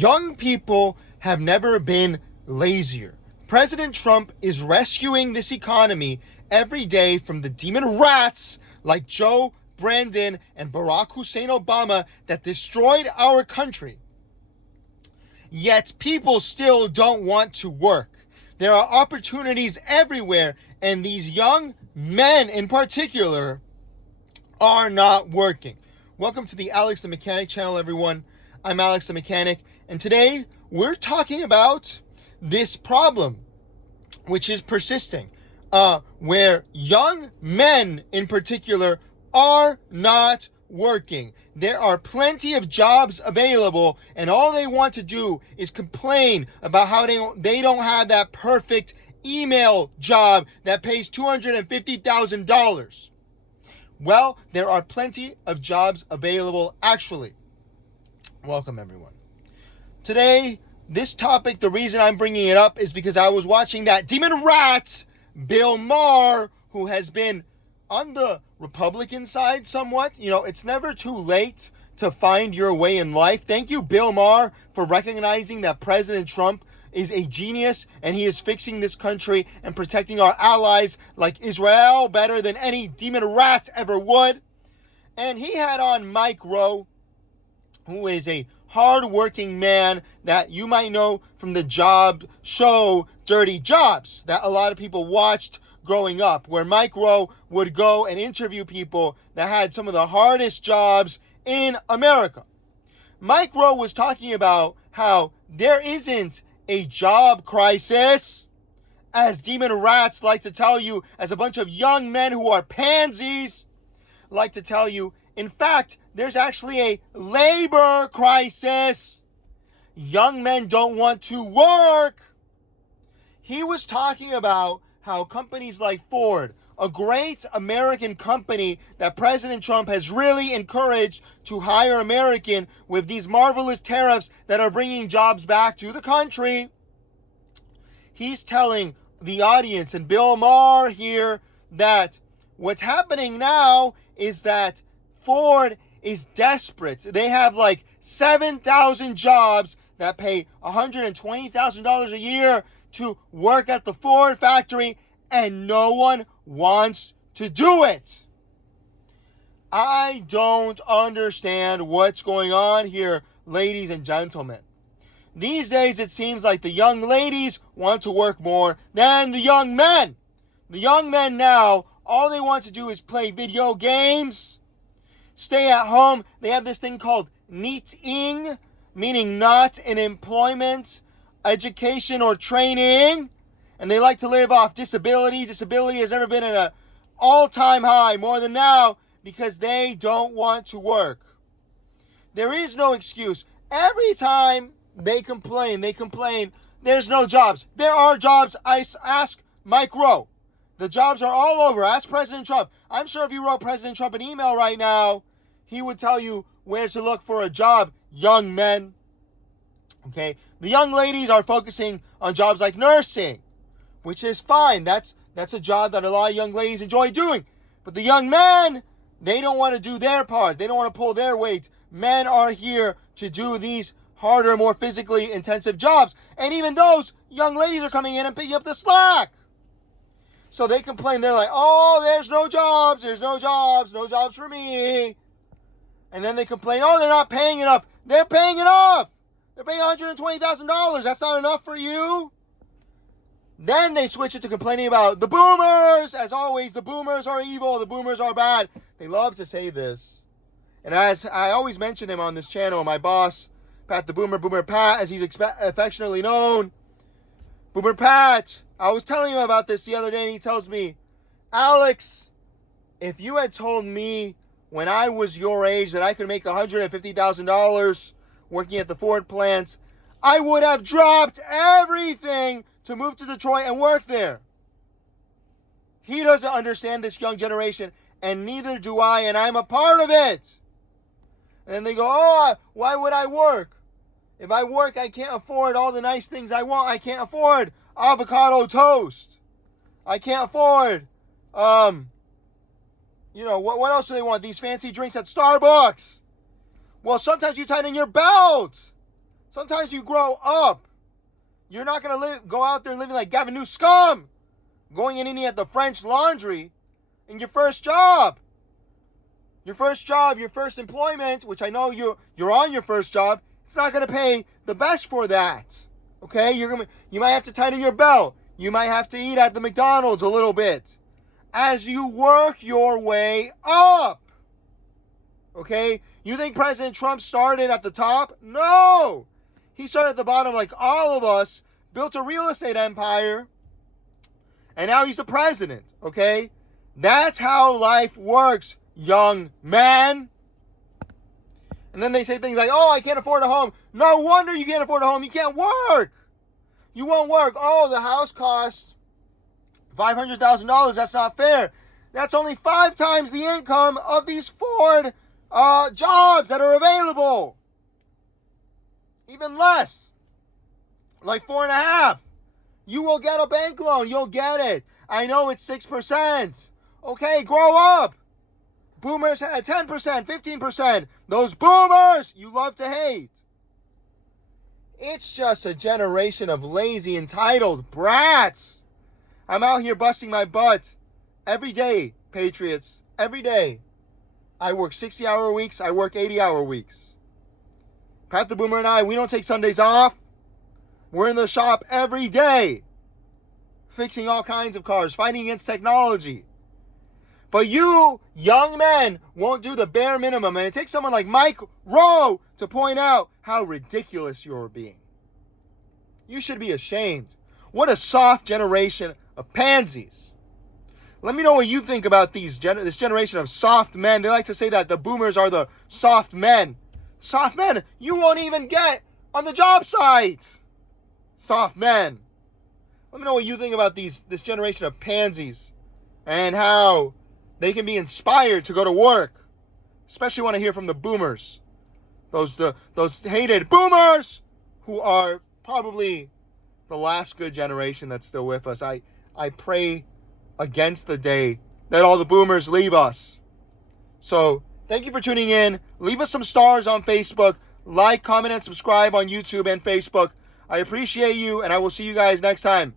Young people have never been lazier. President Trump is rescuing this economy every day from the demon rats like Joe Brandon and Barack Hussein Obama that destroyed our country. Yet people still don't want to work. There are opportunities everywhere, and these young men in particular are not working. Welcome to the Alex the Mechanic channel, everyone. I'm Alex the Mechanic, and today we're talking about this problem, which is persisting, where young men in particular are not working. There are plenty of jobs available, and all they want to do is complain about how they don't have that perfect email job that pays $250,000. Well, there are plenty of jobs available, actually. Welcome, everyone. Today, this topic, the reason I'm bringing it up is because I was watching that demon rat, Bill Maher, who has been on the Republican side somewhat. You know, it's never too late to find your way in life. Thank you, Bill Maher, for recognizing that President Trump is a genius and he is fixing this country and protecting our allies like Israel better than any demon rat ever would. And he had on Mike Rowe, who is a hard-working man that you might know from the job show Dirty Jobs that a lot of people watched growing up, where Mike Rowe would go and interview people that had some of the hardest jobs in America. Mike Rowe was talking about how there isn't a job crisis, as demon rats like to tell you, as a bunch of young men who are pansies like to tell you. In fact, there's actually a labor crisis. Young men don't want to work. He was talking about how companies like Ford, a great American company that President Trump has really encouraged to hire American with these marvelous tariffs that are bringing jobs back to the country. He's telling the audience and Bill Maher here that what's happening now is that Ford is desperate. They have like 7,000 jobs that pay $120,000 a year to work at the Ford factory, and no one wants to do it. I don't understand what's going on here, ladies and gentlemen. These days, it seems like the young ladies want to work more than the young men. The young men now, all they want to do is play video games, stay at home. They have this thing called NEET-ing, meaning not in employment, education, or training. And they like to live off disability. Disability has never been at an all-time high, more than now, because they don't want to work. There is no excuse. Every time they complain, there's no jobs. There are jobs. Ask Mike Rowe. The jobs are all over. Ask President Trump. I'm sure if you wrote President Trump an email right now, he would tell you where to look for a job, young men. Okay? The young ladies are focusing on jobs like nursing, which is fine. That's a job that a lot of young ladies enjoy doing. But the young men, they don't want to do their part. They don't want to pull their weight. Men are here to do these harder, more physically intensive jobs. And even those young ladies are coming in and picking up the slack. So they complain. They're like, oh, there's no jobs for me. And then they complain, oh, they're not paying enough. They're paying enough. They're paying $120,000. That's not enough for you. Then they switch it to complaining about the boomers. As always, the boomers are evil. The boomers are bad. They love to say this. And as I always mention him on this channel, my boss, Pat the Boomer Pat, as he's affectionately known. Boomer Pat. I was telling him about this the other day, and he tells me, Alex, if you had told me when I was your age that I could make $150,000 working at the Ford plants, I would have dropped everything to move to Detroit and work there. He doesn't understand this young generation, and neither do I, and I'm a part of it. And then they go, oh, why would I work? If I work, I can't afford all the nice things I want. I can't afford avocado toast. I can't afford, what else do they want? These fancy drinks at Starbucks. Well, sometimes you tighten your belt. Sometimes you grow up. You're not going to go out there living like Gavin Newsom, going in and eating at the French Laundry in your first job. Your first job, your first employment, which I know you're on your first job, it's not going to pay the best for that. Okay? You might have to tighten your belt. You might have to eat at the McDonald's a little bit as you work your way up. Okay? You think President Trump started at the top? No! He started at the bottom like all of us, built a real estate empire, and now he's the president. Okay? That's how life works, young man. And then they say things like, oh, I can't afford a home. No wonder you can't afford a home. You can't work. You won't work. Oh, the house costs $500,000. That's not fair. That's only 5 times the income of these Ford jobs that are available. Even less. Like 4.5. You will get a bank loan. You'll get it. I know it's 6%. Okay, grow up. Boomers had 10%, 15%. Those boomers you love to hate. It's just a generation of lazy, entitled brats. I'm out here busting my butt every day, Patriots. Every day. I work 60-hour weeks. I work 80-hour weeks. Pat the Boomer and I, we don't take Sundays off. We're in the shop every day, fixing all kinds of cars, fighting against technology. But you, young men, won't do the bare minimum. And it takes someone like Mike Rowe to point out how ridiculous you're being. You should be ashamed. What a soft generation of pansies. Let me know what you think about this generation of soft men. They like to say that the boomers are the soft men. Soft men you won't even get on the job sites. Soft men. Let me know what you think about this generation of pansies and how they can be inspired to go to work. Especially want to hear from the boomers. Those hated boomers who are probably the last good generation that's still with us. I pray against the day that all the boomers leave us. So, thank you for tuning in. Leave us some stars on Facebook. Like, comment, and subscribe on YouTube and Facebook. I appreciate you, and I will see you guys next time.